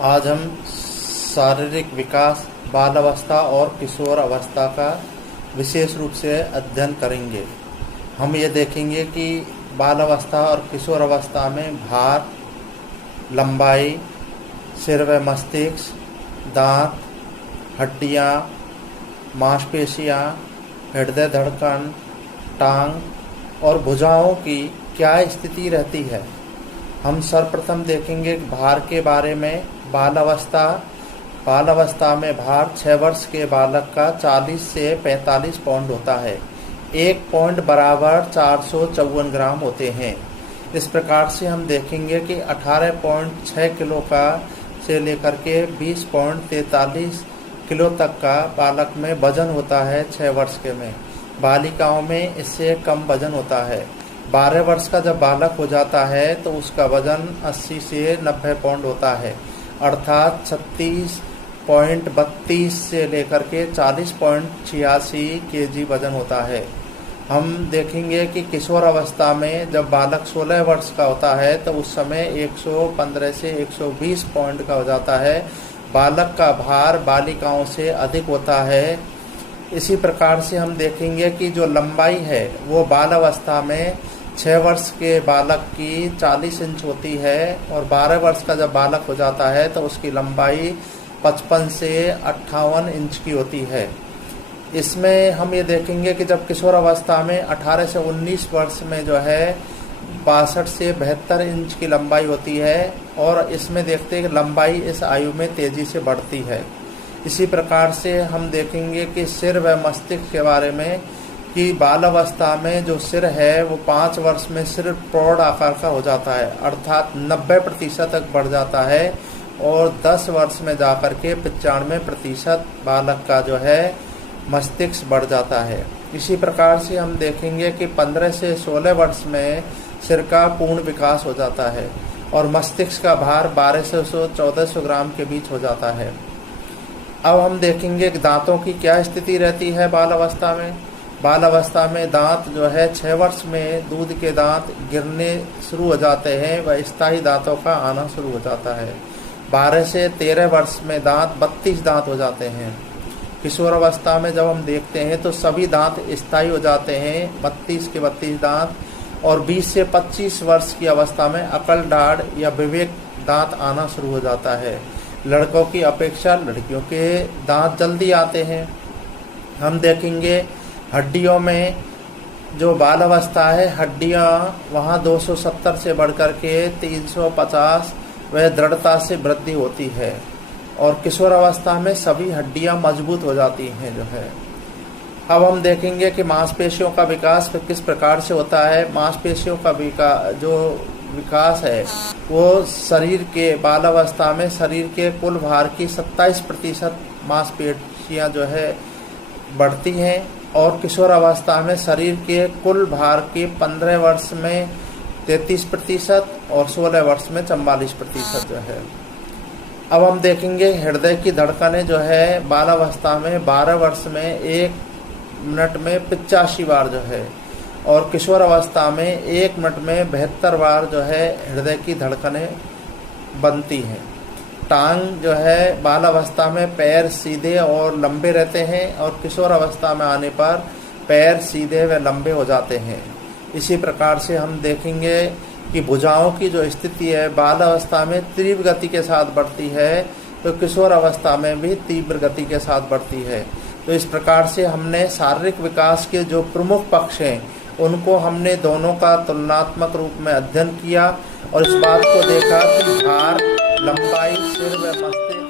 आज हम शारीरिक विकास, बाल अवस्था और किशोर अवस्था का विशेष रूप से अध्ययन करेंगे। हम ये देखेंगे कि बाल अवस्था और किशोर अवस्था में भार, लंबाई, सिर व मस्तिष्क, दांत, हड्डियाँ, मांसपेशियाँ, हृदय धड़कन, टांग और भुजाओं की क्या स्थिति रहती है। हम सर्वप्रथम देखेंगे भार के बारे में। बाल अवस्था में भार 6 वर्ष के बालक का 40 से 45 पाउंड होता है। 1 पाउंड बराबर 454 ग्राम होते हैं। इस प्रकार से हम देखेंगे कि 18.6 किलो का से लेकर के 20.43 किलो तक का बालक में वजन होता है 6 वर्ष के में। बालिकाओं में इससे कम वजन होता है। 12 वर्ष का जब बालक हो जाता है तो उसका वजन 80 से 90 पाउंड होता है, अर्थात 36.32 से लेकर के 40.86 केजी वजन होता है। हम देखेंगे कि किशोर अवस्था में जब बालक 16 वर्ष का होता है तो उस समय 115 से 120 पाउंड का हो जाता है। बालक का भार बालिकाओं से अधिक होता है। इसी प्रकार से हम देखेंगे कि जो लंबाई है वो बाल अवस्था में 6 वर्ष के बालक की 40 इंच होती है और 12 वर्ष का जब बालक हो जाता है तो उसकी लंबाई 55 से 58 इंच की होती है। इसमें हम ये देखेंगे कि जब किशोर अवस्था में 18 से 19 वर्ष में जो है 62 से 72 इंच की लंबाई होती है और इसमें देखते हैं कि लंबाई इस आयु में तेजी से बढ़ती है। इसी प्रकार से हम देखेंगे कि सिर व मस्तिष्क के बारे में कि बाल अवस्था में जो सिर है वो 5 वर्ष में सिर प्रौढ़ आकार का हो जाता है, अर्थात 90% तक बढ़ जाता है और 10 वर्ष में जाकर के 95% बालक का जो है मस्तिष्क बढ़ जाता है। इसी प्रकार से हम देखेंगे कि 15 से 16 वर्ष में सिर का पूर्ण विकास हो जाता है और मस्तिष्क का भार 1200 से 1400 ग्राम के बीच हो जाता है। अब हम देखेंगे कि दांतों की क्या स्थिति रहती है बाल अवस्था में। बाल अवस्था में दांत जो है 6 वर्ष में दूध के दांत गिरने शुरू हो जाते हैं व स्थायी दांतों का आना शुरू हो जाता है। 12 से 13 वर्ष में दांत 32 दांत हो जाते हैं। किशोर अवस्था में जब हम देखते हैं तो सभी दांत स्थायी हो जाते हैं, 32 के 32 दांत, और 20 से 25 वर्ष की अवस्था में अकल, दाढ़ या विवेक दांत आना शुरू हो जाता है। लड़कों की अपेक्षा लड़कियों के दांत जल्दी आते हैं। हम देखेंगे हड्डियों में जो बाल अवस्था है, हड्डियां वहाँ 270 से बढ़कर के 350 वह दृढ़ता से वृद्धि होती है और किशोर अवस्था में सभी हड्डियां मजबूत हो जाती हैं जो है। अब हम देखेंगे कि मांसपेशियों का विकास किस प्रकार से होता है। मांसपेशियों का विकास है वो शरीर के बाल अवस्था में शरीर के कुल भार की 27% मांसपेशियां जो है बढ़ती हैं और किशोर अवस्था में शरीर के कुल भार के 15 वर्ष में 33% और 16 वर्ष में 44% जो है। अब हम देखेंगे हृदय की धड़कनें जो है बाल अवस्था में 12 वर्ष में 1 मिनट में 85 बार जो है और किशोर अवस्था में 1 मिनट में 72 बार जो है हृदय की धड़कनें बनती हैं। टांग जो है बाल अवस्था में पैर सीधे और लंबे रहते हैं और किशोर अवस्था में आने पर पैर सीधे व लंबे हो जाते हैं। इसी प्रकार से हम देखेंगे कि भुजाओं की जो स्थिति है बाल अवस्था में तीव्र गति के साथ बढ़ती है तो किशोर अवस्था में भी तीव्र गति के साथ बढ़ती है। तो इस प्रकार से हमने शारीरिक विकास के जो प्रमुख पक्ष हैं उनको हमने दोनों का तुलनात्मक रूप में अध्ययन किया और इस बात को देखा कि भार, लंबाई, सिर व मस्तिष्क